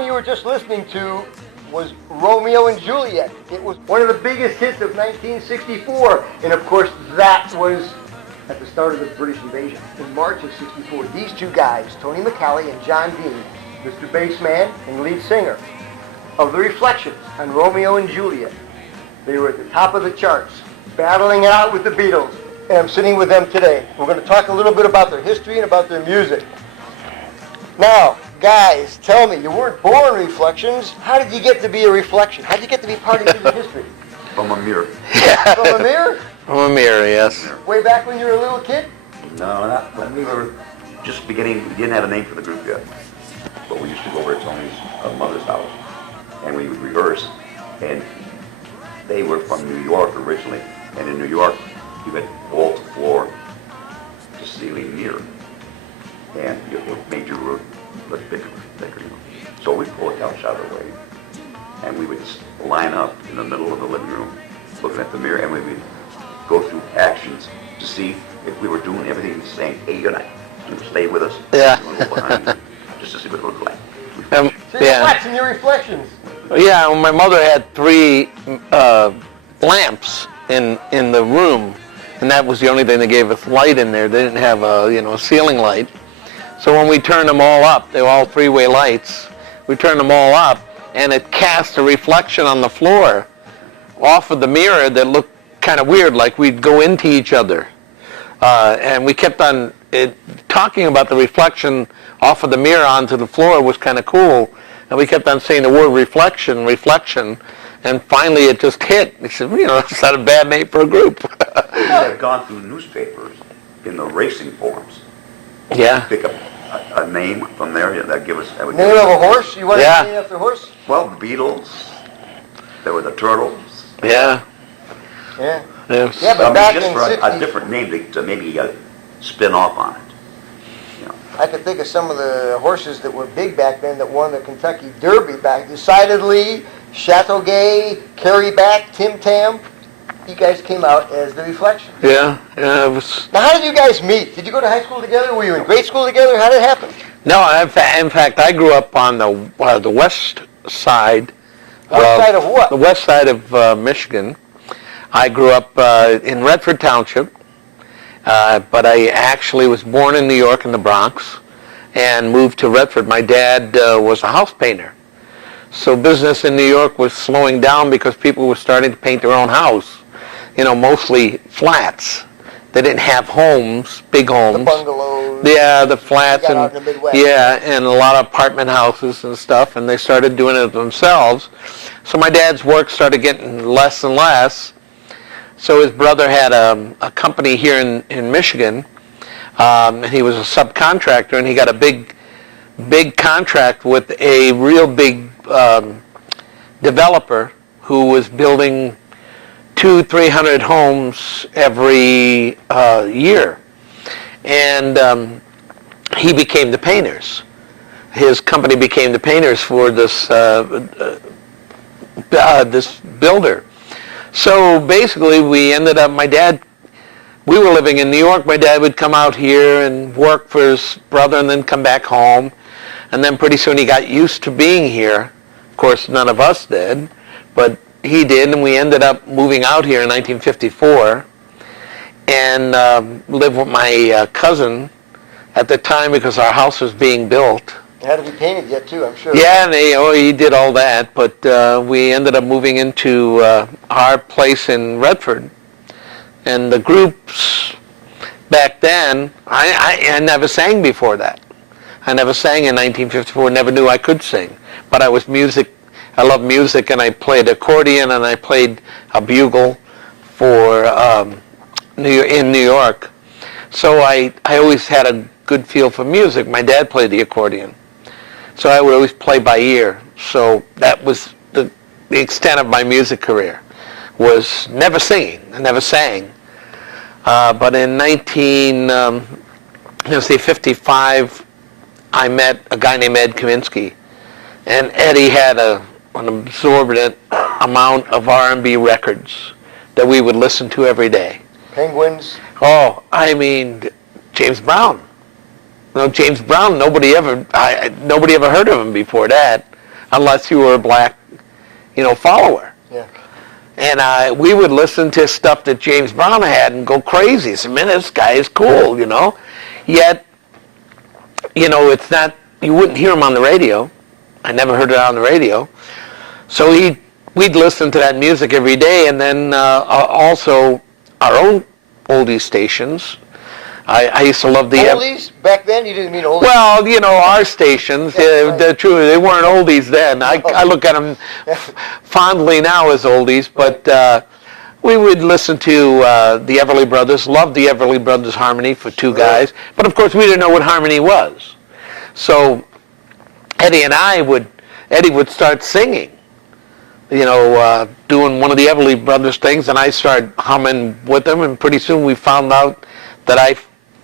song you were just listening to was Romeo and Juliet. It was one of the biggest hits of 1964, and of course that was at the start of the British invasion. In March of '64, these two guys, Tony Micale and John Dean, Mr. Bassman and lead singer of The Reflections on Romeo and Juliet, they were at the top of the charts, battling it out with the Beatles, and I'm sitting with them today. We're going to talk a little bit about their history and about their music. Now, guys, tell me, you weren't born Reflections. How did you get to be a Reflection? How did you get to be part of music history? From a mirror. From a mirror? From a mirror, yes. Way back when you were a little kid? No, not when we were just beginning. We didn't have a name for the group yet. But we used to go over to Tony's mother's house, and we would rehearse. And they were from New York originally. And in New York, you had wall to floor to ceiling mirror. And it made your room look bigger. So we'd pull a couch out of the way, and we would just line up in the middle of the living room, looking at the mirror, and we would go through actions to see if we were doing everything the same. Hey, you're not going to stay with us. Yeah. You're going to go behind you, just to see what it looked like. So you're watching your Reflections. Yeah, well, my mother had 3 lamps in the room, and that was the only thing that gave us light in there. They didn't have a ceiling light. So when we turned them all up, they were all 3-way lights. We turned them all up, and it cast a reflection on the floor off of the mirror that looked kind of weird, like we'd go into each other. And we kept on talking about the reflection off of the mirror onto the floor was kind of cool. And we kept on saying the word reflection, and finally it just hit. He said, it's not a bad name for a group. We had gone through newspapers in the racing forums. Yeah. Pick up a name from there that give us. That would Name of a horse? You wanted to name after a horse? Well, the Beatles. There were the Turtles. Yeah. Yeah. Yes. Yeah, but back in just the for 60s, a different name to maybe spin off on it. I could think of some of the horses that were big back then that won the Kentucky Derby back. Decidedly, Chateauguay, Carryback, Tim Tam. You guys came out as the Reflection. Yeah, it was. Now, how did you guys meet? Did you go to high school together? Were you in grade school together? How did it happen? No, in fact, I grew up on the west side. West side of what? The west side of Michigan. I grew up in Redford Township, but I actually was born in New York in the Bronx and moved to Redford. My dad was a house painter. So business in New York was slowing down because people were starting to paint their own house. Mostly flats. They didn't have homes, big homes. The bungalows. Yeah, the flats and out in the Midwest. Yeah, and a lot of apartment houses and stuff, and they started doing it themselves. So my dad's work started getting less and less. So his brother had a company here in Michigan, and he was a subcontractor, and he got a big contract with a real big developer who was building 200-300 homes every year. And he became the painters. His company became the painters for this this builder. So basically we ended up, we were living in New York. My dad would come out here and work for his brother and then come back home. And then pretty soon he got used to being here. Of course, none of us did, but he did, and we ended up moving out here in 1954 and lived with my cousin at the time because our house was being built. It had to be painted yet, too, I'm sure. Yeah, and he did all that, but we ended up moving into our place in Redford. And the groups back then, I never sang before that. I never sang in 1954, never knew I could sing. But I love music, and I played accordion, and I played a bugle for in New York. So I always had a good feel for music. My dad played the accordion. So I would always play by ear. So that was the extent of my music career, was never singing. I never sang. But in 1955, I met a guy named Ed Kaminsky. And Eddie had an absorbent amount of R&B records that we would listen to every day. Penguins? Oh, I mean, James Brown. James Brown, nobody ever heard of him before that. unless you were a black, follower. Yeah. And we would listen to stuff that James Brown had and go crazy. So, man, this guy is cool, Yet, it's not, you wouldn't hear him on the radio. I never heard it on the radio. So we'd listen to that music every day, and then also our own oldies stations. I used to love the... Oldies? Back then, you didn't mean oldies? Well, our stations, right. they're true. They weren't oldies then. I look at them fondly now as oldies, but we would listen to the Everly Brothers, loved the Everly Brothers harmony for two guys, but of course we didn't know what harmony was. So Eddie would start singing, doing one of the Everly Brothers things, and I started humming with them, and pretty soon we found out that I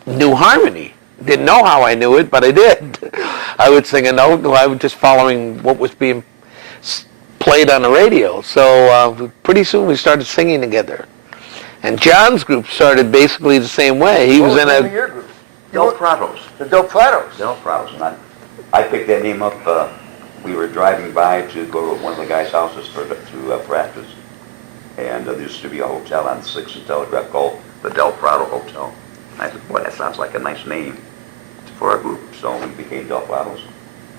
knew harmony. Didn't know how I knew it, but I did. I would sing a note, and I was just following what was being played on the radio. So pretty soon we started singing together. And John's group started basically the same way. He was in a... Your group? Del Prados. The Del Prados. Del Prados. And I picked that name up. We were driving by to go to one of the guys' houses to practice. And there used to be a hotel on 6th and Telegraph called the Del Prado Hotel. I said, boy, that sounds like a nice name for our group. So we became Del Prados.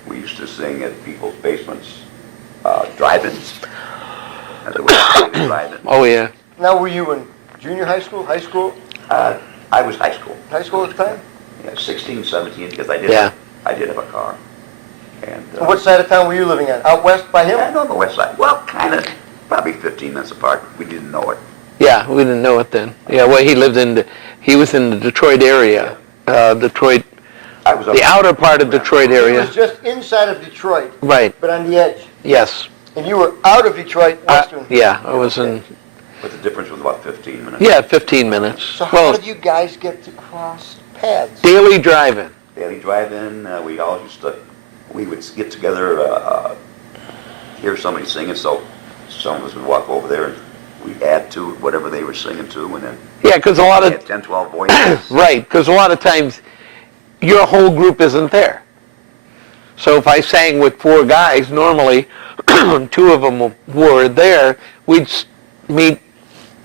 We used to sing at people's basements, drive-ins. As it was, drive-in. Oh, yeah. Now, were you in junior high school, high school? I was high school. High school at the time? Yeah, 16, 17, because I did have a car. And What side of town were you living on? Out west by him? yeah, on the west side. Well, kind of, probably 15 minutes apart. We didn't know it. Yeah, we didn't know it then. Yeah, well, he was in the Detroit area. Detroit, I was the outer part of Detroit It area. was just inside of Detroit, Right, but on the edge. yes. And you were out of Detroit, western. Yeah, I was in, But the difference was about 15 minutes. yeah, 15 minutes. So how did you guys get to cross paths? Daily driving. Daily drive-in, we all used to, we would get together, hear somebody singing, so some of us would walk over there and we'd add to whatever they were singing to, and then Yeah, because a lot we of, had 10, 12 voices. right, because a lot of times your whole group isn't there. So if I sang with four guys, normally two of them were there, we'd meet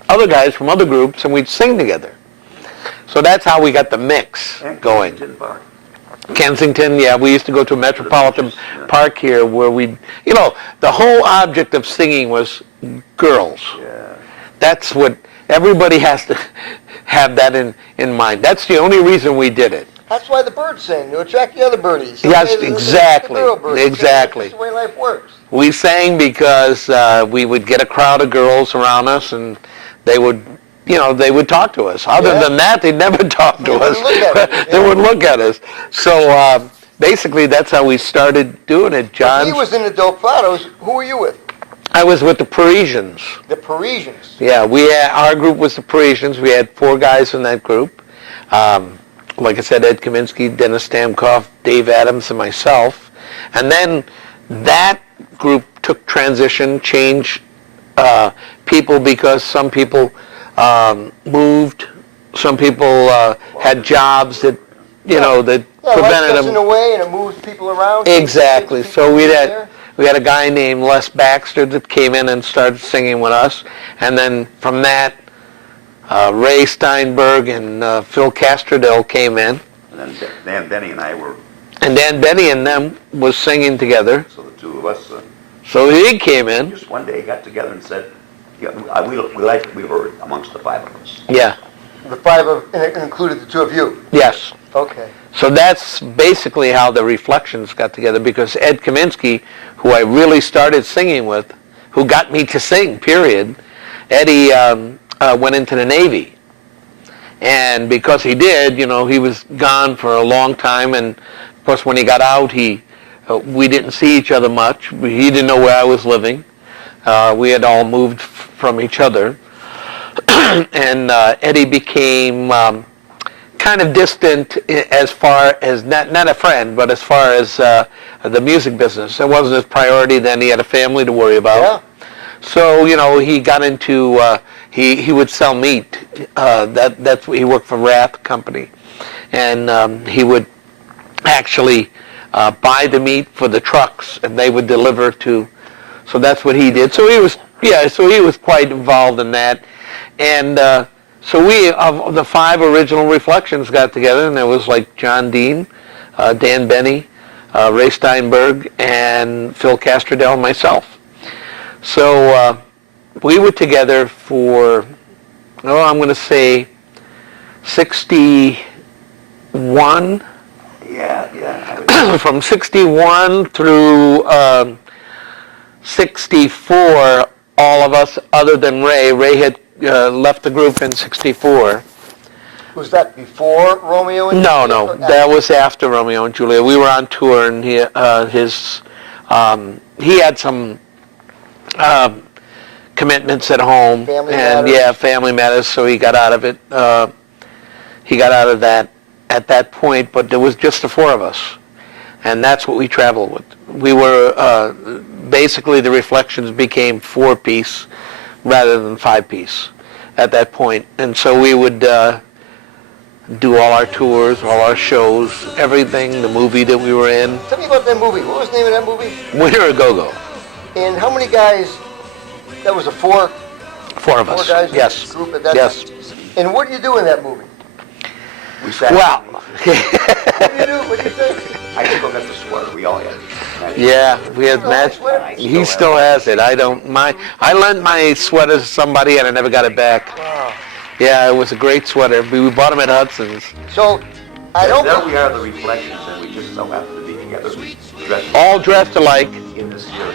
other guys from other groups and we'd sing together. So that's how we got the mix And going. Kensington Park. Kensington, yeah, we used to go to Metropolitan Park here where we, the whole object of singing was girls. Yeah. That's what, everybody has to have that in mind. That's the only reason we did it. That's why the birds sing, to attract the other birdies. Yes, The exactly, girl birds. exactly. That's the way life works. We sang because we would get a crowd of girls around us and they would, they would talk to us. Other than that, they'd never talk to us. They wouldn't look at us. So basically, that's how we started doing it, John. He was in the Del Prados. Who were you with? I was with the Parisians. The Parisians. Yeah, our group was the Parisians. We had four guys in that group. Like I said, Ed Kaminsky, Dennis Stamkoff, Dave Adams, and myself. And then that group took transition, changed people because some people moved, some people had jobs that, that Yeah, life prevented gets in the them. way and it moves people around. Exactly. Takes So people we there. had a guy named Les Baxter that came in and started singing with us. And then from that, Ray Steinberg and Phil Castrodell came in. And then Dan Benny and I were, And Dan Benny and them was singing together. so the two of us, So he came in. just one day got together and said, we were amongst the five of us. Yeah. The five of, and it included the two of you. Yes. Okay. So that's basically how the Reflections got together, because Ed Kaminsky, who I really started singing with, who got me to sing, period, Eddie went into the Navy. And because he did, he was gone for a long time, and of course when he got out, we didn't see each other much. He didn't know where I was living. We had all moved from each other. And Eddie became kind of distant as far as, not a friend, but as far as the music business. It wasn't his priority then. He had a family to worry about. Yeah. So, he got into, he would sell meat. That's he worked for Rath Company. And he would actually buy the meat for the trucks, and they would deliver to. So that's what he did. So he was quite involved in that, and so we of the 5 original Reflections got together, and there was like John Dean, Dan Benny, Ray Steinberg, and Phil Castrodell, and myself. So we were together for, I'm going to say 61. Yeah. From 61 through 64, all of us other than Ray. Ray had left the group in 64. Was that before Romeo and Juliet? No, that was after Romeo and Juliet. We were on tour, and he had some commitments at home, Family and matters. family matters. So he got out of it. He got out of that at that point, but there was just the 4 of us, and that's what we traveled with. We were basically the Reflections became 4-piece rather than 5-piece at that point, and so we would do all our tours, all our shows, everything, the movie that we were in. Tell me about that movie. What was the name of that movie? Winter a Go-Go. And how many guys? That was a 4 of us. 4 guys in Yes. this group at that Yes. time. And what do you do in that movie? We sat. Well, What do you do? What do you say? I still got the sweater. We all had. yeah, we had matched. He still has it. I don't. I lent my sweater to somebody, and I never got it back. Wow. Yeah, it was a great sweater. We bought them at Hudson's. So, I don't. There we are, the Reflections, and we just so happen to be together. We dressed All dressed alike. in this year.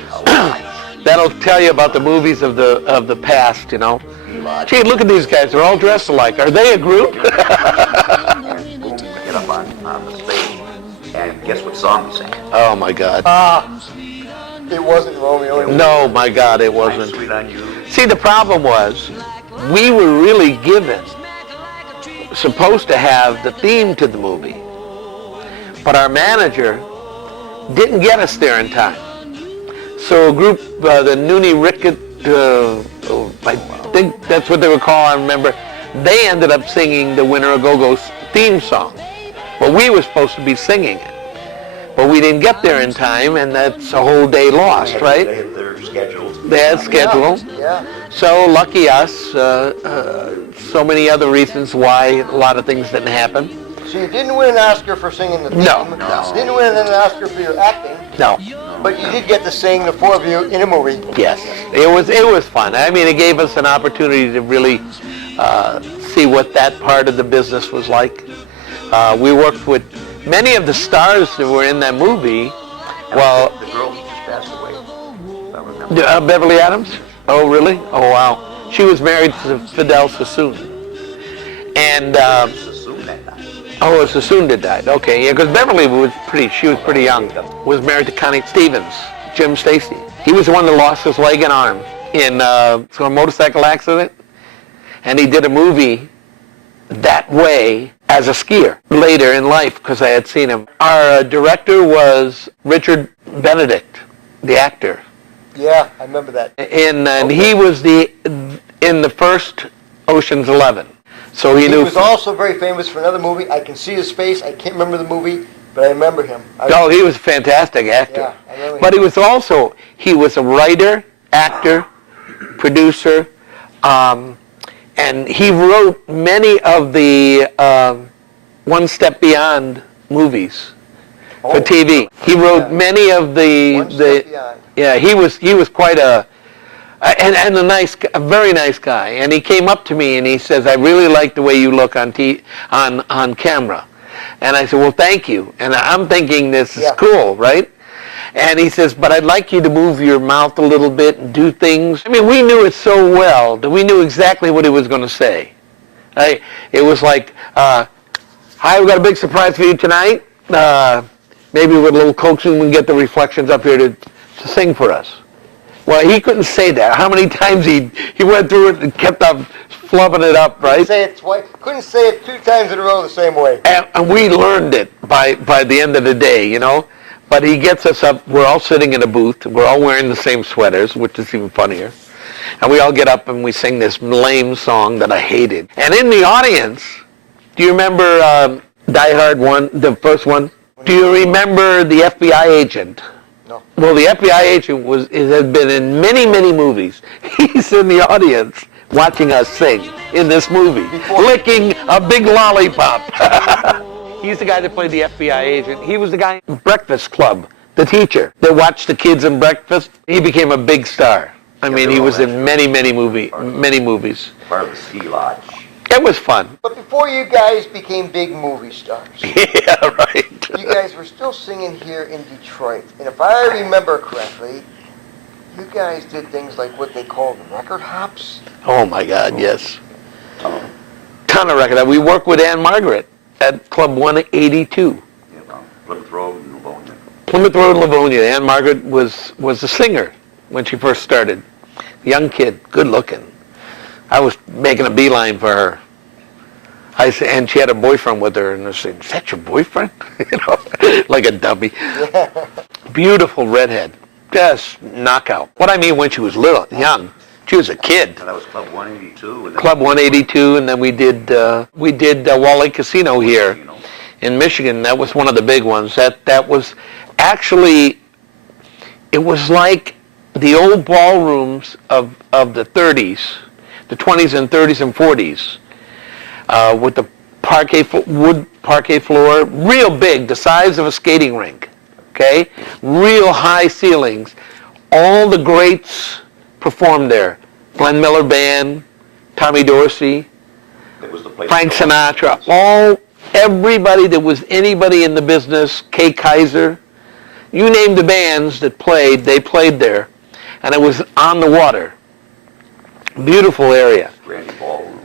That'll tell you about the movies of the past, you know. Gee, look at these guys. They're all dressed alike. Are they a group? And boom, we get up on the stage, and guess what song we sang? Oh, my God. It wasn't Romeo and No, my God, it I'm wasn't. Sweet on You. See, the problem was, we were really supposed to have the theme to the movie. But our manager didn't get us there in time. So a group, the Noonie Ricket, I think that's what they were called, I remember, they ended up singing the Winter a Go-Go's theme song. But we were supposed to be singing it. But we didn't get there in time, and that's a whole day lost, They right? had their scheduled. They had schedule. Yeah. So lucky us, so many other reasons why a lot of things didn't happen. So you didn't win an Oscar for singing the theme. No. Didn't win an Oscar for your acting. No. But you did get to sing, the 4 of you, in a movie. Yes. It was fun. I mean, it gave us an opportunity to really see what that part of the business was like. We worked with many of the stars that were in that movie. Well, The girl just passed away. If I remember. Beverly Adams? Oh, really? Oh, wow. She was married to Fidel Sassoon. And, Sassoon that night. oh, Sassoon did that. Okay, yeah, because Beverly was pretty young. Was married to Connie Stevens, Jim Stacy. He was the one that lost his leg and arm in a motorcycle accident. And he did a movie that way as a skier later in life, because I had seen him. Our director was Richard Benedict, the actor. Yeah, I remember that. And he was in the first Ocean's 11. So he He knew. was also very famous for another movie. I can see his face. I can't remember the movie, but I remember him. Oh, he was a fantastic actor. Yeah, I remember But him. he was a writer, actor, producer, and he wrote many of the One Step Beyond movies for TV. He wrote many of One Step Beyond. Yeah, he was quite a very nice guy. And he came up to me and he says, "I really like the way you look on camera." And I said, "Well, thank you." And I'm thinking this is cool, right? And he says, "But I'd like you to move your mouth a little bit and do things." I mean, we knew it so well that we knew exactly what he was going to say. It was like, "Hi, we got a big surprise for you tonight. Maybe with a little coaxing, we can get the Reflections up here to sing for us." Well, he couldn't say that. How many times he went through it and kept on flubbing it up, right? Couldn't say it 2 times in a row the same way. And we learned it by the end of the day, you know. But he gets us up. We're all sitting in a booth. We're all wearing the same sweaters, which is even funnier. And we all get up and we sing this lame song that I hated. And in the audience, do you remember Die Hard 1, the first one? Do you remember the FBI agent? No. Well, the FBI agent has been in many, many movies. He's in the audience watching us sing in this movie, licking a big lollipop. He's the guy that played the FBI agent. He was the guy in Breakfast Club, the teacher that watched the kids in breakfast. He became a big star. I mean, he was in many, many movies. Part of the ski lodge. It was fun. But before you guys became big movie stars, Yeah, right. you guys were still singing here in Detroit. And if I remember correctly, you guys did things like what they called record hops. Oh my God, yes. Ton of record. We worked with Ann Margaret at Club 182. Yeah, Plymouth Road in Livonia. Plymouth Road, Livonia. Ann Margaret was a singer when she first started. Young kid, good looking. I was making a beeline for her. I said, and she had a boyfriend with her, and I said, "Is that your boyfriend?" You know, like a dummy. Beautiful redhead, just knockout. What I mean, when she was little, young, she was a kid. That was Club 182. Club 182, and then we did Wall Lake Casino here in Michigan. That was one of the big ones. That was actually, it was like the old ballrooms of the 30s. The 20s and 30s and 40s, with the wood parquet floor, real big, the size of a skating rink, okay? Real high ceilings. All the greats performed there. Glenn Miller Band, Tommy Dorsey, Frank Sinatra, everybody that was anybody in the business, Kay Kaiser, you name the bands that played, they played there. And it was on the water. Beautiful area. Grandy Ballroom.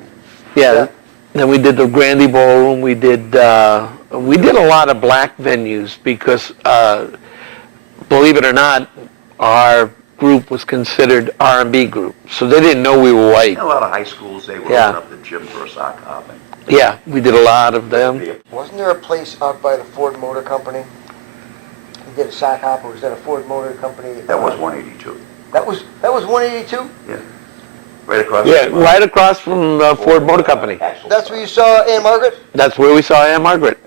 Yeah. Then we did the Grandy Ballroom. We did a lot of black venues because, believe it or not, our group was considered R&B group, so they didn't know we were white. A lot of high schools, they would open up the gym for a sock hop. Yeah, we did a lot of them. Wasn't there a place out by the Ford Motor Company? You did a sock hop, or was that a Ford Motor Company? That was 182. That was 182? Yeah. Right across. Yeah, right across from Ford Motor Company. That's where you saw Ann Margaret? That's where we saw Ann Margaret.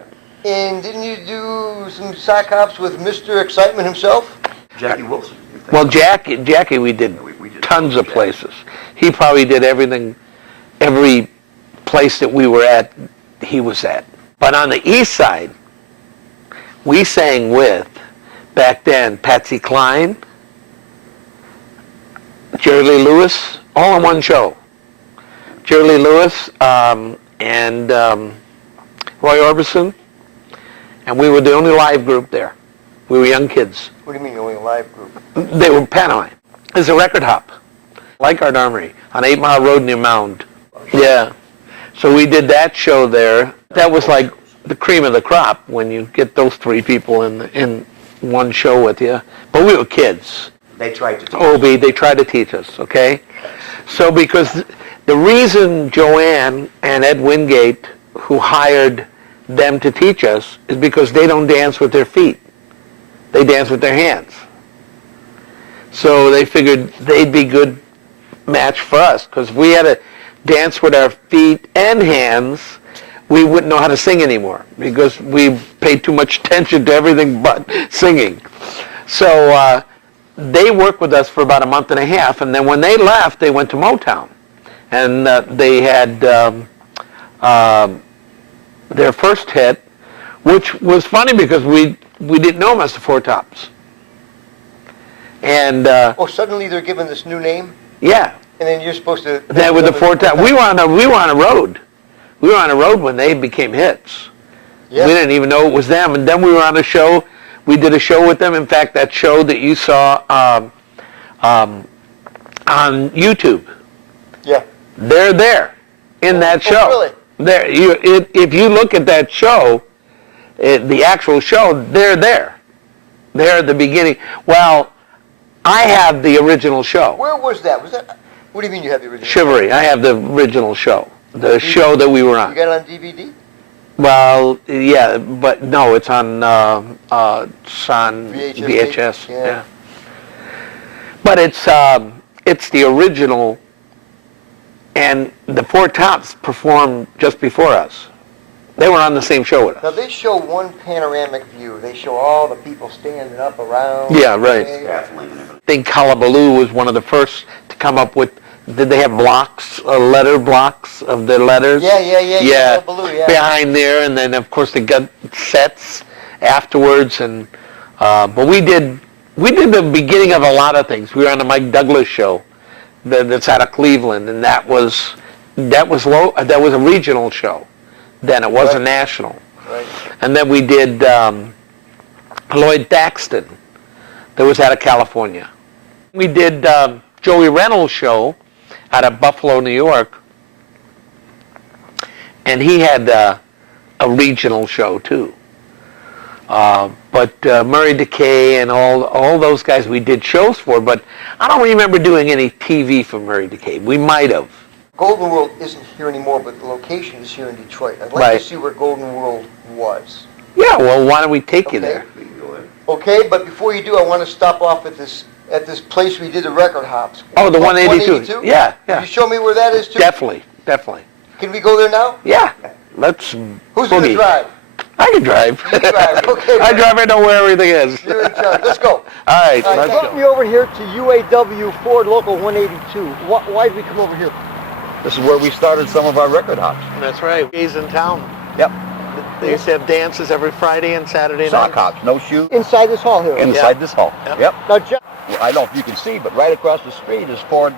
And didn't you do some sock hops with Mr. Excitement himself? Jackie Wilson. Well, Jackie, we did tons of places. He probably did everything, every place that we were at, he was at. But on the east side, we sang with, back then, Patsy Cline, Jerry Lee Lewis, all in one show. Jerry Lee Lewis and Roy Orbison, and we were the only live group there. We were young kids. What do you mean the only live group? They were pantomime. It's a record hop, like Art Armory, on 8 Mile Road near Mound. Yeah. So we did that show there. That was like the cream of the crop when you get those three people in one show with you. But we were kids. They tried to teach Obie, they tried to teach us, okay? So because the reason Joanne and Ed Wingate, who hired them to teach us, is because they don't dance with their feet. They dance with their hands. So they figured they'd be good match for us, because we had to dance with our feet and hands. We wouldn't know how to sing anymore, because we paid too much attention to everything but singing. So they worked with us for about a month and a half, and then when they left, they went to Motown. And they had their first hit, which was funny because we didn't know them as the Four Tops. And suddenly they're given this new name? Yeah. And then you're supposed to... That with the Four Tops. We were on a road. We were on a road when they became hits. Yeah. We didn't even know it was them. And then we were on a show. We did a show with them. In fact, that show that you saw on YouTube. Yeah. They're there in that show. Really? There. If you look at that show, the actual show, they're there. They're at the beginning. Well, I have the original show. Where was that? What do you mean you have the original? Chivalry. I have the original show. The show that we were on. You got it on DVD? Well, yeah, but no, it's on VHS. Yeah. But it's the original, and the Four Tops performed just before us. They were on the same show with Now, us. they show one panoramic view. They show all the people standing up around. Yeah, right. Scaffolding and everything. I think Hullabaloo was one of the first to come up with, did they have blocks, letter blocks of their letters? Yeah. Hullabaloo, yeah. Behind there, and then of course they got sets afterwards, and but we did the beginning of a lot of things. We were on the Mike Douglas show that's out of Cleveland, and that was a regional show. Then it wasn't national. Right. And then we did Lloyd Thaxton, that was out of California. We did Joey Reynolds' show out of Buffalo, New York, and he had a regional show too. But Murray Decay and all those guys we did shows for, but I don't remember doing any TV for Murray Decay. We might have. Golden World isn't here anymore, but the location is here in Detroit. I'd like Right. to see where Golden World was. Yeah, well, why don't we take you Okay. there? We can go there. Okay, but before you do, I want to stop off at this place we did the record hops. Oh, the 182. Yeah, Can yeah. you show me where that is too? Definitely. Can we go there now? Yeah, let's Who's going to boogie. drive? I can drive. You drive, okay. I drive, I know where everything is. You're in charge. Let's go. All right, All right, let's take go. me over here to UAW Ford Local 182. Why did we come over here? This is where we started some of our record hops. That's right. He's in town. Yep. They used to have dances every Friday and Saturday Sock night. hops, no shoes, Inside this hall here. inside this hall. Yep. Yep. Now, John, I don't know if you can see, but right across the street is Ford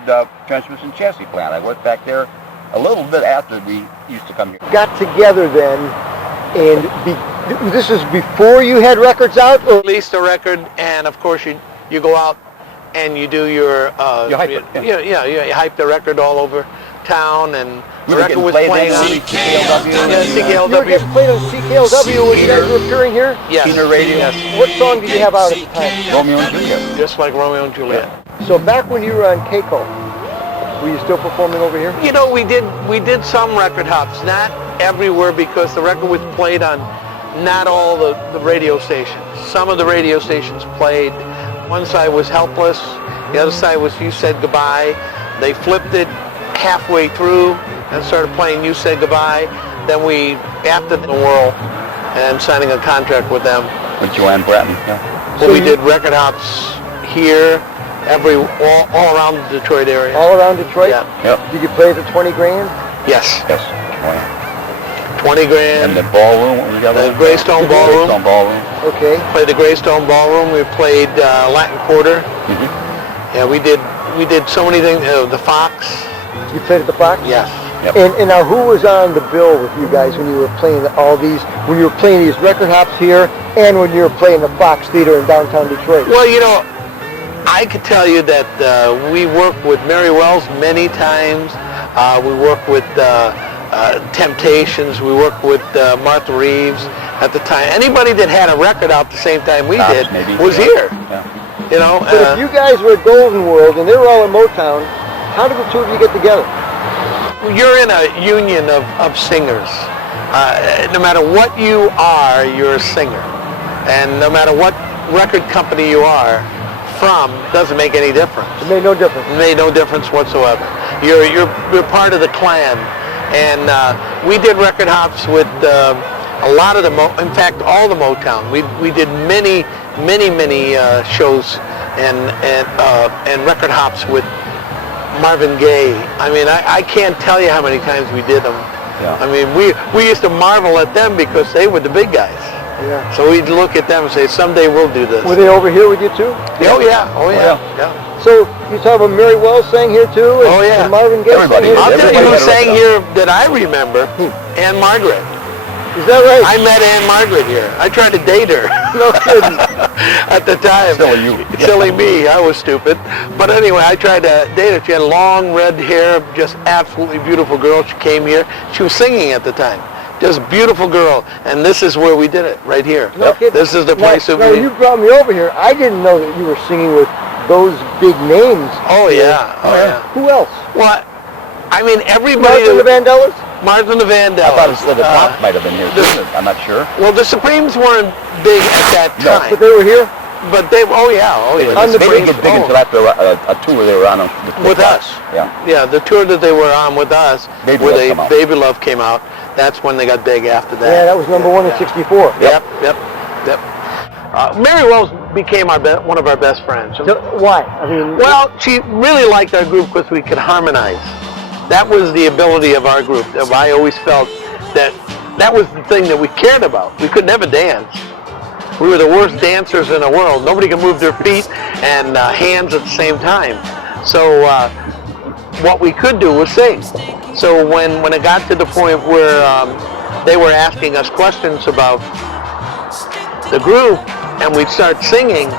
Transmission Chassis Plant. I worked back there a little bit after we used to come here. got together then, and this is before you had records out? Or? Released a record, and of course you go out and you do your You hype it, yeah. you hype the record all over town, and We the were record getting was played playing then on on CKLW. Yeah, You were CKLW. getting played on CKLW when you guys were appearing here? Yes. Keener Radio. Yes. What song did you have out at the time? Romeo and Juliet. Just like Romeo and Juliet. So back when you were on Keiko, were you still performing over here? You know, we did some record hops, not everywhere, because the record was played on not all the radio stations. Some of the radio stations played. One side was Helpless, the other side was You Said Goodbye. They flipped it halfway through and started playing You Said Goodbye. Then we, after the world, and signing a contract with them. With Joanne Bratton. Yeah. Well, we did record hops here, all around the Detroit area. All around Detroit? Yeah. Yep. Did you play the 20 grand? Yes. Yes. Oh, yeah. 20 grand. And the ballroom. What was the other The one? Greystone Ballroom. Greystone Ballroom. Okay. Played the Greystone Ballroom. We played Latin Quarter. Mm-hmm. Yeah, we did so many things. The Fox. You played at the Fox? Yes. Yep. And now who was on the bill with you guys when you were playing when you were playing these record hops here and when you were playing the Fox Theater in downtown Detroit? Well, you know, I could tell you that we worked with Mary Wells many times. We worked with Temptations. We worked with Martha Reeves at the time. Anybody that had a record out the same time we Tops, did maybe. was Yeah. here. Yeah. You know. But if you guys were at Golden World and they were all at Motown, how did the two of you get together? You're in a union of singers. No matter what you are, you're a singer. And no matter what record company you are from, doesn't make any difference. It made no difference. It made no difference whatsoever. You're part of the clan. And we did record hops with a lot of in fact, all the Motown. We did many shows and record hops with Marvin Gaye. I mean, I can't tell you how many times we did them. Yeah. I mean, we used to marvel at them because they were the big guys. Yeah. So we'd look at them and say, someday we'll do this. Were they over here with you too? Oh yeah, yeah. So you talk about Mary Wells sang here too? Oh, yeah. And Marvin Gaye Everybody sang I'll here tell too? you who Everybody had a sang record here that I remember, Anne Margaret. Is that right? I met Anne Margaret here. I tried to date her. No kidding. At the time. Silly you. Silly me. I was stupid. But anyway, I tried to date her. She had long red hair, just absolutely beautiful girl. She came here. She was singing at the time. Just beautiful girl. And this is where we did it, right here. No kidding. This is the place now, that we... you brought me over here. I didn't know that you were singing with those big names. Oh, yeah. Oh, yeah. Who else? Well, I mean, everybody... Martha and the Vandellas? Martha and the Vandellas. I thought it said the Pop might have been here too. I'm not sure. Well, the Supremes weren't big at that No, time. But they were here? But they, oh yeah. On the They didn't get big until after a tour they were on with us. Yeah. Yeah, the tour that they were on with us, Baby where Love come out. Baby Love came out, That's when they got big after that. Yeah, that was number one in '64. Yep. Mary Rose became one of our best friends. So, why? I mean, Well, she really liked our group because we could harmonize. That was the ability of our group. I always felt that was the thing that we cared about. We could never dance. We were the worst dancers in the world. Nobody could move their feet and hands at the same time. So what we could do was sing. So when it got to the point where they were asking us questions about the group and we'd start singing,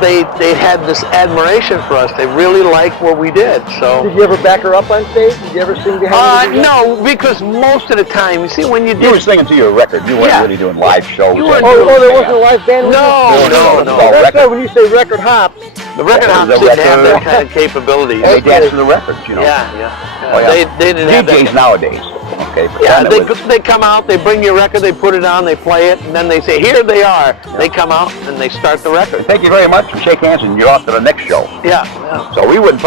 they had this admiration for us. They really liked what we did. So did you ever back her up on stage? Did you ever sing behind her? no, because most of the time, you see, when you You were singing to your record. You weren't really doing live shows. You weren't Oh, there wasn't a live band? No. That's why when you say record hop. The record hops didn't have that kind of capability. They danced to the records, you know. Yeah. Oh, yeah. They didn't have DJs that. nowadays. Okay. Yeah, they come out, they bring you a record, they put it on, they play it, and then they say, here they are. Yeah. They come out and they start the record. Thank you very much. We shake hands and you're off to the next show. Yeah. So we wouldn't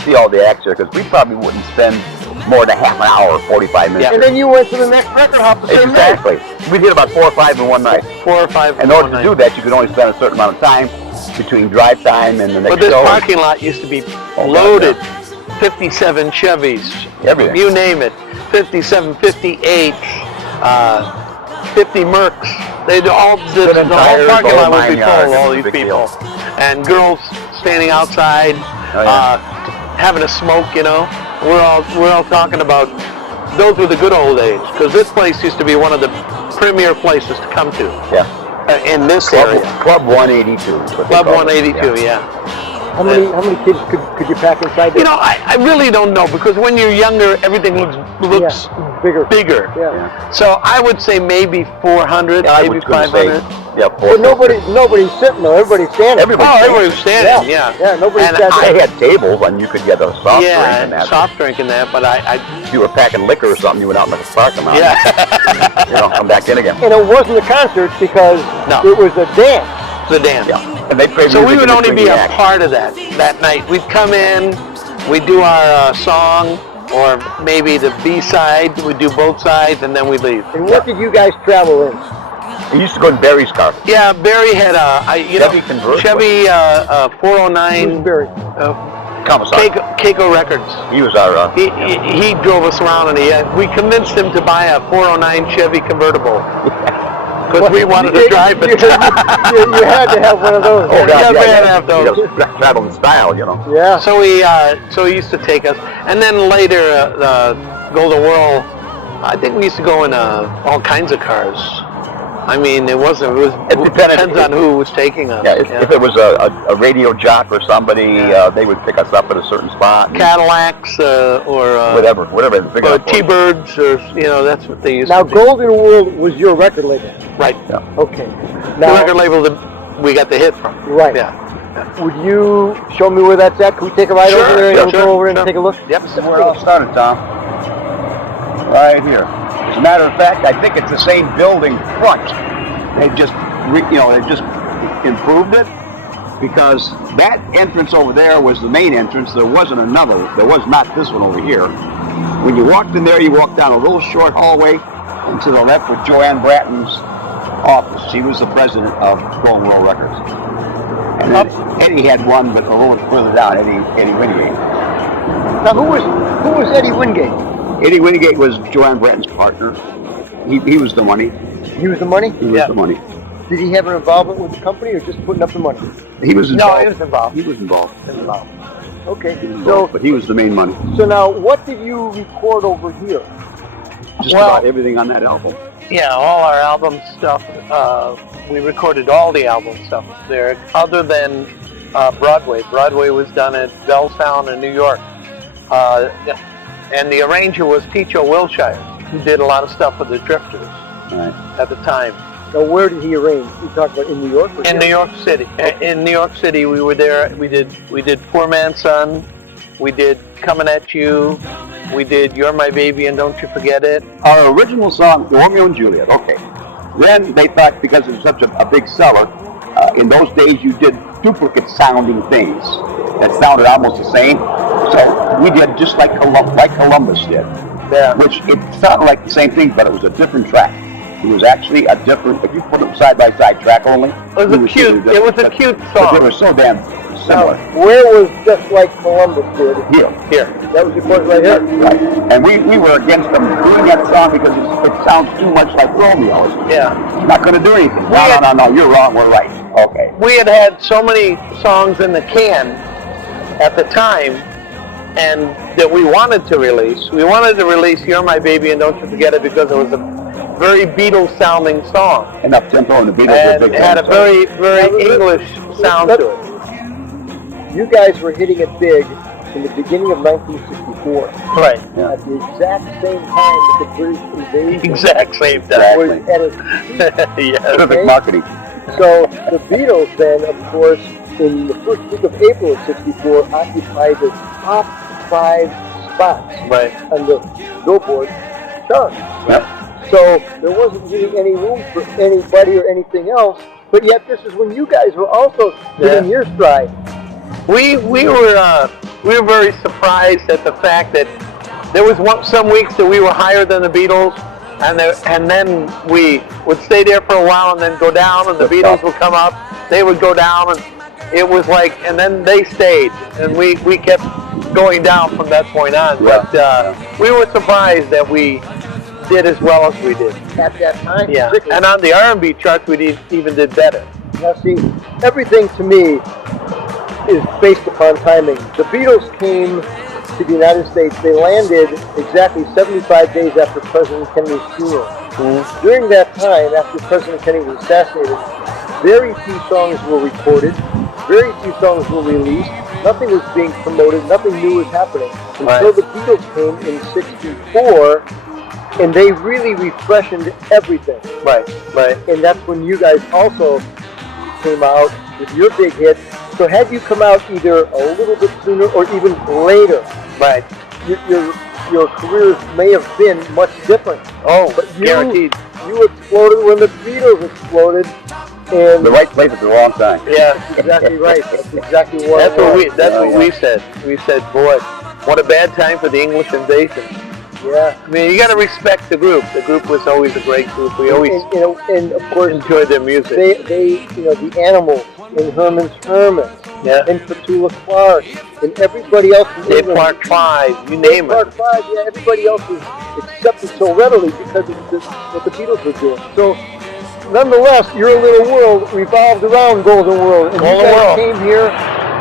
see all the acts here because we probably wouldn't spend more than half an hour, 45 minutes. Yeah. And then you went to the next record hop the same night. Exactly. We did about 4 or 5 in one night. 4 or 5 in order to do that, you could only spend a certain amount of time between drive time and the next show. But this parking lot used to be loaded. 57 Chevys. Everything. You name it. 57, 58, 50 Mercs. The whole parking lot would be full of all these people. And girls standing outside, having a smoke, you know. We're all talking about, those were the good old days. Because this place used to be one of the premier places to come to. Yeah. In this area. Club 182. Club 182, yeah. How many kids could you pack inside there? You know, I really don't know, because when you're younger, everything looks bigger. Yeah. So I would say maybe 400, maybe 500. But nobody's sitting though. Everybody's standing. Everybody's standing. Yeah. Nobody's standing. I had tables and you could get a soft drink and that. Soft drink and that. But if you were packing liquor or something, you went out in the parking lot. Yeah. Come back in again. And it wasn't a concert because it was a dance. The dance. Yeah. And they play so we would only be a part of that night. We'd come in, we'd do our song, or maybe the B-side. We'd do both sides, and then we'd leave. And what did you guys travel in? We used to go to Barry's car. Yeah, Barry had Chevy 409. Who's Barry? Keiko Records. He was our. He drove us around, and we convinced him to buy a 409 Chevy convertible. Because we wanted to drive it. You had to have one of those. Oh, God, we had to have those. Travel in style, you know. Yeah. So he used to take us, and then later the Golden Whirl. I think we used to go in all kinds of cars. I mean, it depends on who was taking us. Yeah, if it was a radio jock or somebody, they would pick us up at a certain spot. Cadillacs or whatever. Or T-Birds, or that's what they used to do. Now, Golden Whirl was your record label. Right. Yeah. Okay. Now, the record label that we got the hit from. Right. Yeah. Would you show me where that's at? Can we take a ride over there and go over and take a look? Yep. This is where it all started, Tom. Right here. As a matter of fact, I think it's the same building front. They just, improved it because that entrance over there was the main entrance. There wasn't another. There was not this one over here. When you walked in there, you walked down a little short hallway, and to the left was Joanne Bratton's office. She was the president of Golden Whirl Records. And then Eddie had one, but a little further down, Eddie Wingate. Now, who was Eddie Wingate? Eddie Wingate was Joanne Bratton's partner. He was the money. He was the money? He was the money. Did he have an involvement with the company or just putting up the money? He was involved. No, he was involved. He was involved. Okay. But he was the main money. So now, what did you record over here? Just about everything on that album. Yeah, all our album stuff. We recorded all the album stuff there, other than Broadway. Broadway was done at Belltown in New York. And the arranger was Ticho Wilshire, who did a lot of stuff with the Drifters at the time. Now, where did he arrange? You talked about in New York? In New York City. Okay. In New York City, we were there. We did Poor Man's Son. We did Coming at You. We did You're My Baby and Don't You Forget It. Our original song, Romeo and Juliet. Okay. Then they thought, because it was such a big seller, in those days you did duplicate sounding things that sounded almost the same. So we did just like Columbus did. Yeah. which it sounded like the same thing, but it was a different track. It was actually a different, if you put them side by side track only. It was a cute But song. they were so damn Now, similar. where was Just Like Columbus did? Here. That was recorded right here? Right. And we were against them doing that song because it sounds too much like Romeo's. Yeah. It's not going to do anything. No, you're wrong, we're right. Okay. We had so many songs in the can at the time, and that we wanted to release. We wanted to release "You're My Baby" and "Don't You Forget It" because it was a very Beatles-sounding song, And up tempo and the Beatles and were big it had a fans. very English sound to it. You guys were hitting it big in the beginning of 1964. Right. Yeah. At the exact same time that the British invasion Exact same time. was at its peak. Yes. Terrific marketing. So the Beatles then, of course, in the first week of April of 64, occupied the top 5 spots Right. on the Billboard chart. Yep. So there wasn't really any room for anybody or anything else, but yet this is when you guys were also hitting your stride. We were very surprised at the fact that there was some weeks that we were higher than the Beatles, and then we would stay there for a while and then go down, and the Beatles would come up, they would go down, and it was like, and then they stayed, and we kept going down from that point on. Yeah. But we were surprised that we did as well as we did. At that time, Yeah, particularly. and on the R&B charts, we even did better. Now see, everything to me is based upon timing. The Beatles came to the United States. They landed exactly 75 days after President Kennedy's funeral. Mm-hmm. During that time, after President Kennedy was assassinated, very few songs were recorded, very few songs were released, nothing was being promoted, nothing new was happening. Until Right. the Beatles came in 64, and they really refreshened everything. Right. And that's when you guys also came out with your big hit. So had you come out either a little bit sooner or even later, Right. your careers may have been much different. Oh, But guaranteed. You exploded when the Beatles exploded, and The right place at the wrong time. Yeah. that's exactly right. That's exactly what That's it what was. we said. We said, boy, what a bad time for the English invasion. Yeah. I mean, you got to respect the group. The group was always a great group. We always And of course, enjoyed their music. they the Animals and Herman's Hermits Yeah. and Petula Clark and everybody else in Dave England. Clark 5, you name Clark it. 5, yeah, everybody else was accepted so readily because of what the Beatles were doing. So, nonetheless, your little world revolved around Golden World. And Golden you guys World. came here,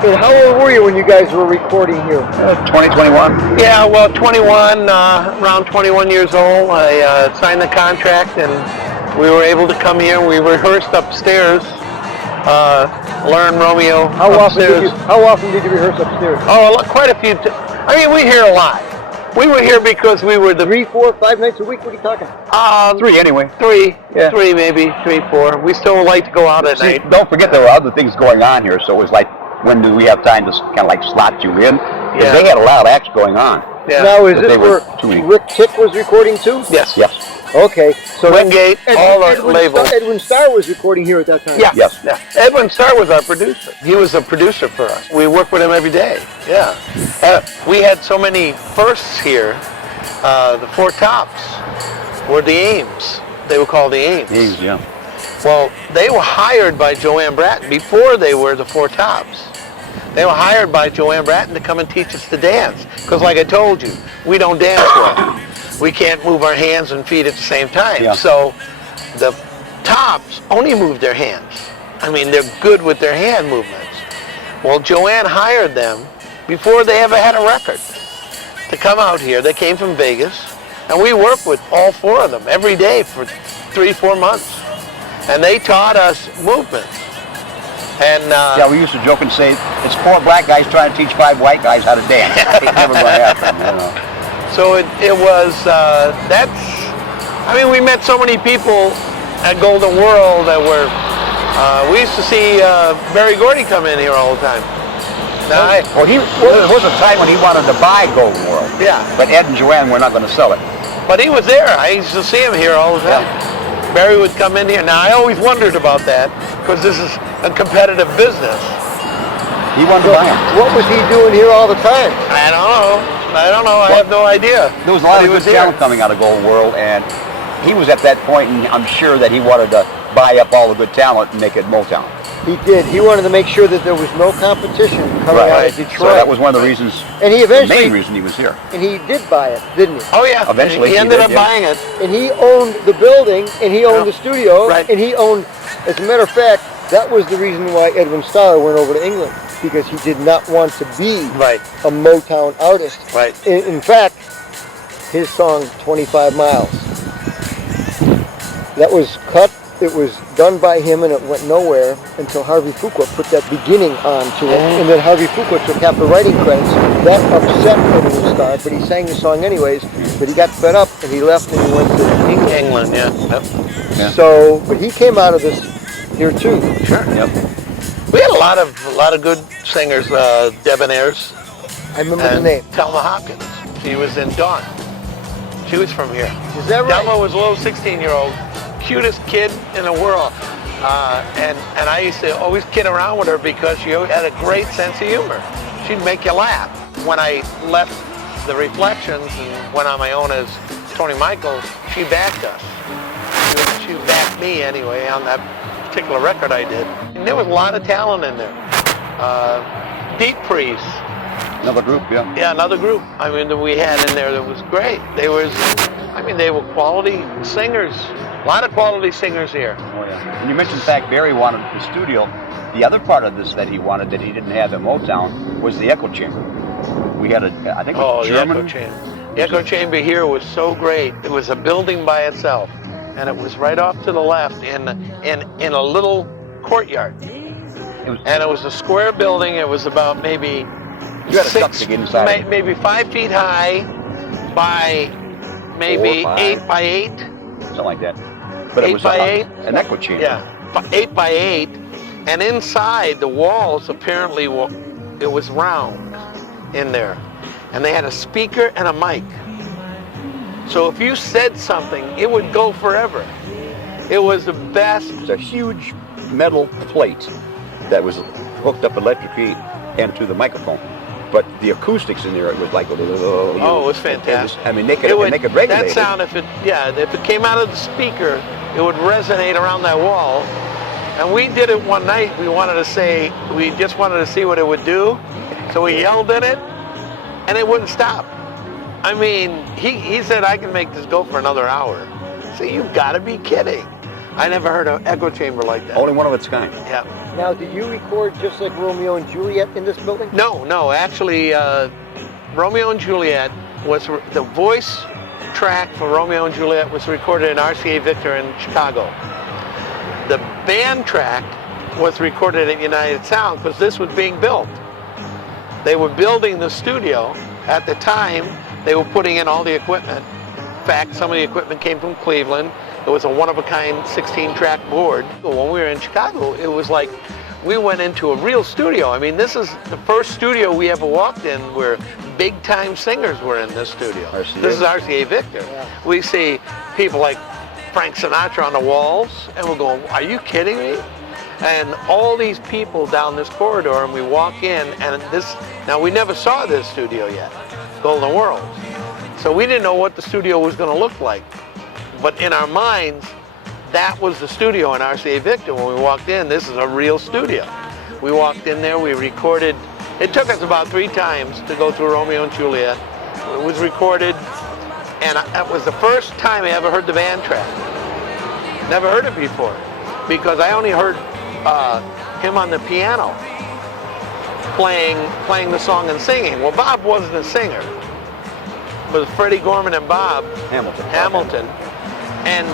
and how old were you when you guys were recording here? 2021. Yeah, well, 21, around 21 years old, I signed the contract, and we were able to come here. We rehearsed upstairs, learn Romeo How upstairs. often did you rehearse upstairs? Oh, quite a few. I mean, we hear a lot. We were here because we were the 3, 4, 5 nights a week? What are you talking? 3 anyway. Three, Yeah. three maybe, 3, 4. We still like to go out at See, night. don't forget there were other things going on here, so it was like, when do we have time to kind of like slot you in? Because Yeah. they had a lot of acts going on. Yeah. Now, is But this they were where too many. Rick Tick was recording too? Yes. Yes. Okay. So Wingate, all our labels. Edwin Starr was recording here at that time. Yeah. Yes. Yeah. Edwin Starr was our producer. He was a producer for us. We worked with him every day. Yeah. We had so many firsts here. The Four Tops were the Ames. They were called the Ames. Yeah. Well, they were hired by Joanne Bratton before they were the Four Tops. They were hired by Joanne Bratton to come and teach us to dance. Because like I told you, we don't dance well. We can't move our hands and feet at the same time. Yeah. So the Tops only move their hands. I mean, they're good with their hand movements. Well, Joanne hired them before they ever had a record to come out here. They came from Vegas, and we worked with all 4 of them every day for 3, 4 months. And they taught us movement. And Yeah, we used to joke and say, it's 4 black guys trying to teach 5 white guys how to dance. It's never going to happen, you know. so it was, I mean, we met so many people at Golden World that were, we used to see Barry Gordy come in here all the time. Now, Well, there was a time when he wanted to buy Golden World. Yeah. But Ed and Joanne were not going to sell it. but he was there. I used to see him here all the time. Barry would come in here. Now, I always wondered about that because this is a competitive business. He wanted to buy them. What was he doing here all the time? I don't know. I don't know. I have no idea. There was a lot But of he good talent coming out of Golden World, and he was at that point, and I'm sure that he wanted to buy up all the good talent and make it Motown. He did. He wanted to make sure that there was no competition coming out of Detroit. So that was one of the reasons, and he the eventually, main reason he was here. and he did buy it, didn't he? Oh yeah. Eventually he he ended did, up yeah. buying it. And he owned the building, and he owned the studio, Right. and he owned, as a matter of fact, that was the reason why Edwin Starr went over to England, because he did not want to be Right. a Motown artist. Right. In fact, his song 25 Miles, that was cut, it was done by him, and it went nowhere until Harvey Fuqua put that beginning onto it, and then Harvey Fuqua took half the writing credits. That upset Edwin Starr, but he sang the song anyways, but he got fed up, and he left and he went to England. England, yeah. Yep. Yeah. So, but he came out of this here too. Sure. Yep. We had a lot of good singers, debonaires. I remember the name. Thelma Hopkins. She was in Dawn. She was from here. Is that right? Thelma was a little 16-year-old, cutest kid in the world. And I used to always kid around with her because she had a great sense of humor. She'd make you laugh. When I left the Reflections and went on my own as Tony Michael, she backed us. She backed me anyway on that particular record I did. And there was a lot of talent in there. Deep Priest. Another group, yeah. Yeah, another group. I mean, that we had in there that was great. They were quality singers. A lot of quality singers here. Oh, yeah. And you mentioned the fact Barry wanted the studio. The other part of this that he wanted that he didn't have in Motown was the echo chamber. We had I think it was German. The echo chamber. The echo chamber here was so great. It was a building by itself, and it was right off to the left in a little courtyard. And it was a square building. It was about maybe You had a duck to get inside. maybe 5 feet high by maybe 4 or 5. 8 by 8. Something like that. But it 8 was by 8. an echo chamber. Yeah, 8 by 8, and inside the walls apparently it was round in there, and they had a speaker and a mic. So if you said something, it would go forever. It was the best. It's a huge metal plate that was hooked up electrically and to the microphone. But the acoustics in there, it was like, Oh, it was fantastic. they could regulate that it. sound. If it came out of the speaker, it would resonate around that wall. And we did it one night. We just wanted to see what it would do. So we yelled at it, and it wouldn't stop. I mean, he said, I can make this go for another hour. So you've got to be kidding. I never heard an echo chamber like that. Only one of its kind. Yeah. Now, did you record just like Romeo and Juliet in this building? No. Actually, Romeo and Juliet was the voice track for Romeo and Juliet was recorded in RCA Victor in Chicago. The band track was recorded at United Sound because this was being built. They were building the studio. At the time, they were putting in all the equipment. In fact, some of the equipment came from Cleveland. It was a one-of-a-kind 16-track board. When we were in Chicago, it was like we went into a real studio. I mean, this is the first studio we ever walked in where big-time singers were in this studio. RCA. This is RCA Victor. Yeah. We see people like Frank Sinatra on the walls, and we're going, are you kidding me? And all these people down this corridor, and we walk in, and now we never saw this studio yet, Golden World. So we didn't know what the studio was going to look like. But in our minds, that was the studio in RCA Victor. When we walked in, this is a real studio. We walked in there, we recorded. It took us about 3 times to go through Romeo and Juliet. It was recorded, and that was the first time I ever heard the band track. Never heard it before, because I only heard him on the piano playing the song and singing. Well, Bob wasn't a singer. It was Freddie, Gorman, and Bob Hamilton. And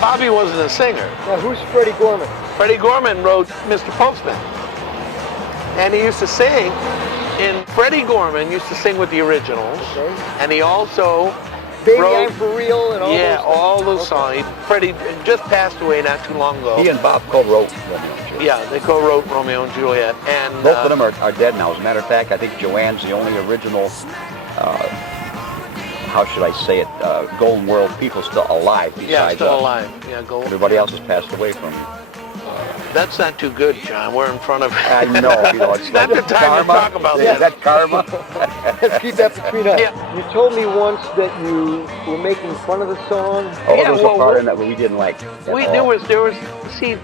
Bobby wasn't a singer. Now, who's Freddie Gorman? Freddie Gorman wrote Mr. Postman. And he used to sing, Freddie Gorman used to sing with the originals. Okay. And he also Baby, wrote, I'm For Real and all those things? all those songs. Freddie just passed away not too long ago. He and Bob co-wrote Romeo and Juliet. Yeah, they co-wrote Romeo and Juliet. And Both of them are dead now. As a matter of fact, I think Joanne's the only original, how should I say it, Golden World people still alive besides yeah, still us. alive. Yeah, Golden. Everybody else has passed away from That's not too good, John. We're in front of... I know, you know, it's Not like the time to karma. talk about Is that karma? Let's keep that between us. Yeah. You told me once that you were making fun of the song. Oh, Yeah, there was well, a part in that we didn't like. There was, see,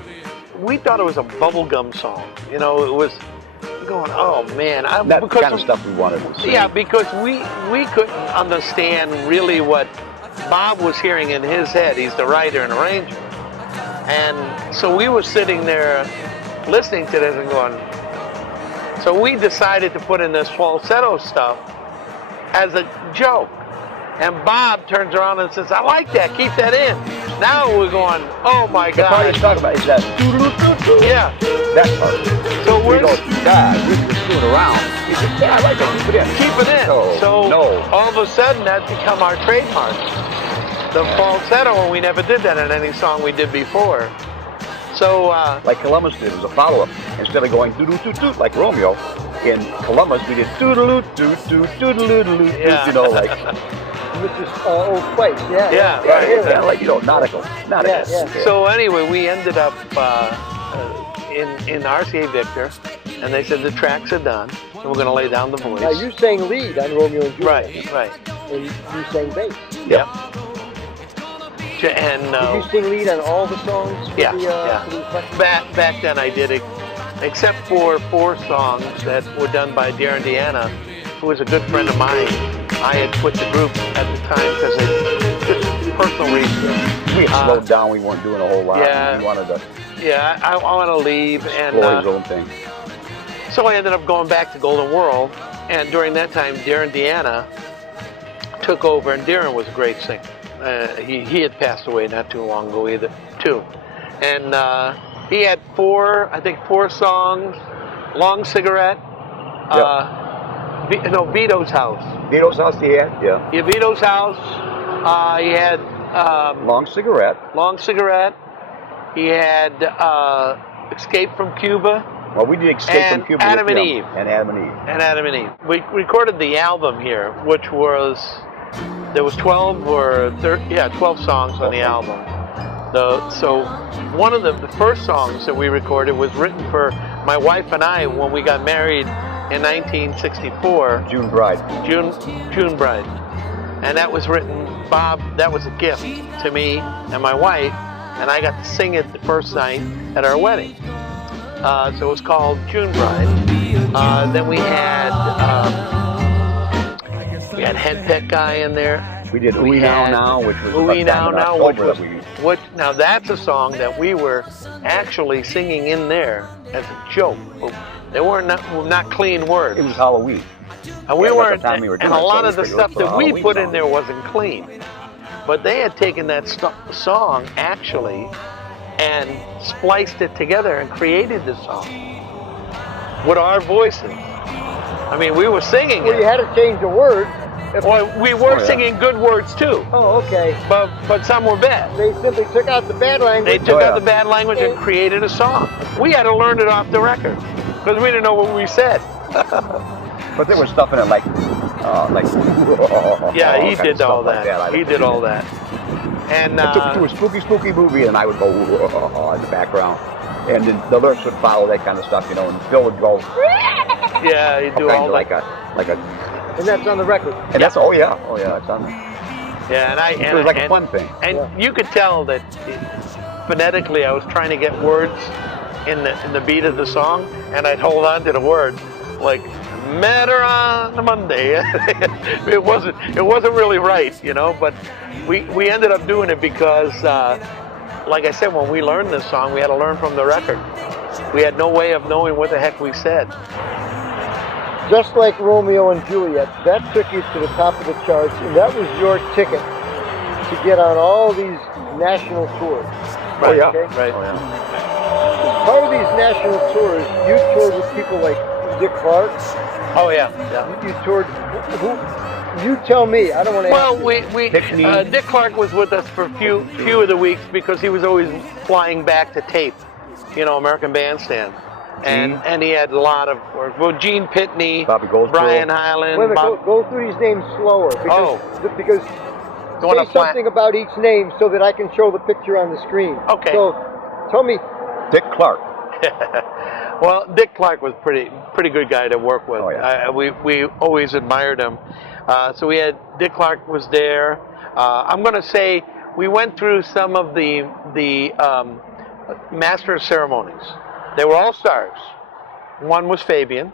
we thought it was a bubblegum song. You know, it was going, oh man. That kind of stuff we wanted to see. Yeah, because we couldn't understand really what Bob was hearing in his head. He's the writer and arranger. And so we were sitting there listening to this and going, so we decided to put in this falsetto stuff as a joke. And Bob turns around and says, I like that, keep that in. Now we're going, oh my The part God. he's talking about is that doo-doo-doo-doo. Yeah. That part. So We we're go, God, we just screwing around. He said, yeah, I like that, keep it in. keep it in. So no. all of a sudden that become our trademark. The falsetto, and we never did that in any song we did before. So Like Columbus did as a follow-up. Instead of going doo-doo-doo-doo like Romeo, in Columbus we did doo-doo-doo-doo, doo-doo-doo-doo, Yeah. you know, like, Which is old place. Yeah. Yeah, yeah, right. yeah, like, you know, nautical. Yeah. So anyway, we ended up in RCA Victor, and they said the tracks are done, and we're going to lay down the voice. Now you sang lead on Romeo and Juliet. Right. And you sang bass. Yep. And Did you sing lead on all the songs? For Yeah, the, yeah. For the reflection? back then I did it, except for 4 songs that were done by Darren Deanna, who was a good friend of mine. I had quit the group at the time because of just personal reasons. We had slowed down, we weren't doing a whole lot. Yeah. We wanted to Yeah, I want to leave, and explore his own thing. so I ended up going back to Golden World, and during that time, Darren Deanna took over, and Darren was a great singer. He had passed away not too long ago either, too. And he had 4 songs, Long Cigarette, Vito's House. Vito's house he had, yeah. Yeah, Vito's House, he had Long Cigarette. Long Cigarette, he had Escape from Cuba, Well, we did Escape And from Cuba Adam with and him. Eve. And Adam and Eve. and Adam and Eve. We recorded the album here, which was, there was 12 songs on the album. So one of the first songs that we recorded was written for my wife and I when we got married in 1964, June Bride. June Bride. And that was written, Bob, that was a gift to me and my wife, and I got to sing it the first night at our wedding. So it was called June Bride. Then we had Henpeck Guy in there. We did We Ooey Now had Now, which was Ooey Now Now, which October was, that we now that's a song that we were actually singing in there as a joke. They were not clean words. It was Halloween. And we Yeah, weren't, at the time we were and doing a it, lot so of the we stuff figured that it was we Halloween put in song. there wasn't clean. But they had taken that song actually and spliced it together and created the song with our voices. I mean, we were singing Well, you it. had to change the words. Well, we were Oh, yeah. singing good words too, Oh, okay. but some were bad. They simply took out the bad language. They took Oh, yeah. out the bad language and created a song. We had to learn it off the record because we didn't know what we said. But there was stuff in it like Yeah, he kind of did stuff all like that. He did all that. And It took it to a spooky, spooky movie, and I would go in the background, and then the lyrics would follow that kind of stuff, you know. And Phil would go yeah, you do all that. like a, And that's on the record. and that's it's on. Yeah, It was like a fun thing. And you could tell that phonetically I was trying to get words in the beat of the song, and I'd hold on to the words like met her on a Monday. it wasn't really right, you know. But we ended up doing it because, like I said, when we learned this song, we had to learn from the record. We had no way of knowing what the heck we said. Just like Romeo and Juliet, that took you to the top of the charts, and that was your ticket to get on all these national tours. Oh yeah, Okay? Right. Oh, yeah. Part of these national tours, you toured with people like Dick Clark. Oh yeah. You toured. Who? You tell me. I don't want to. Well, ask you. Dick Clark was with us for a few of the weeks because he was always flying back to tape, you know, American Bandstand. And he had a lot of work. Well, Gene Pitney, Bobby Goldsboro. Brian Hyland. Wait a minute, go through these names slower. Because You wanna say something about each name so that I can show the picture on the screen. Okay. So tell me Dick Clark. Well, Dick Clark was pretty good guy to work with. Oh, yeah. We always admired him. So we had Dick Clark was there. I'm going to say we went through some of the master of ceremonies. They were all stars. One was Fabian.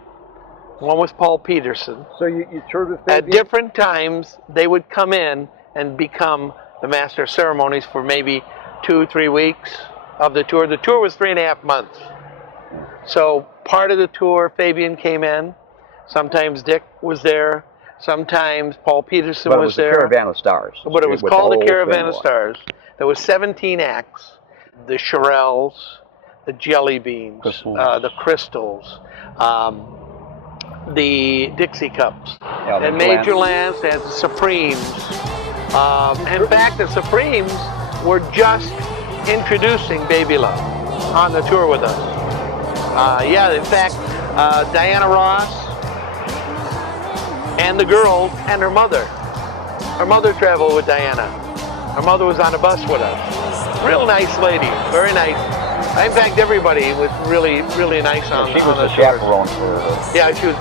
One was Paul Peterson. So you toured with At Fabian? different times, they would come in and become the master of ceremonies for maybe 2-3 weeks of the tour. The tour was 3.5 months. So part of the tour, Fabian came in. Sometimes Dick was there. Sometimes Paul Peterson But it was was the there. Caravan of Stars. But it was With called the whole Caravan thing of going. Stars. There was 17 acts. The Shirelles, the Jelly Beans, Crystals. the Crystals, the Dixie Cups, Yeah, the and Major Lance, and the Supremes. In fact, the Supremes were just introducing Baby Love on the tour with us. In fact, Diana Ross and the girls and her mother. Her mother traveled with Diana. Her mother was on a bus with us. Real nice lady, very nice. In fact, everybody was really, really nice on She was on the tours. chaperone for her. Yeah, she was.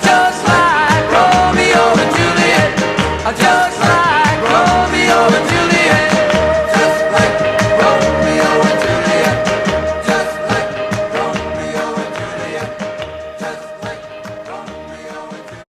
Just like Romeo and Juliet, just like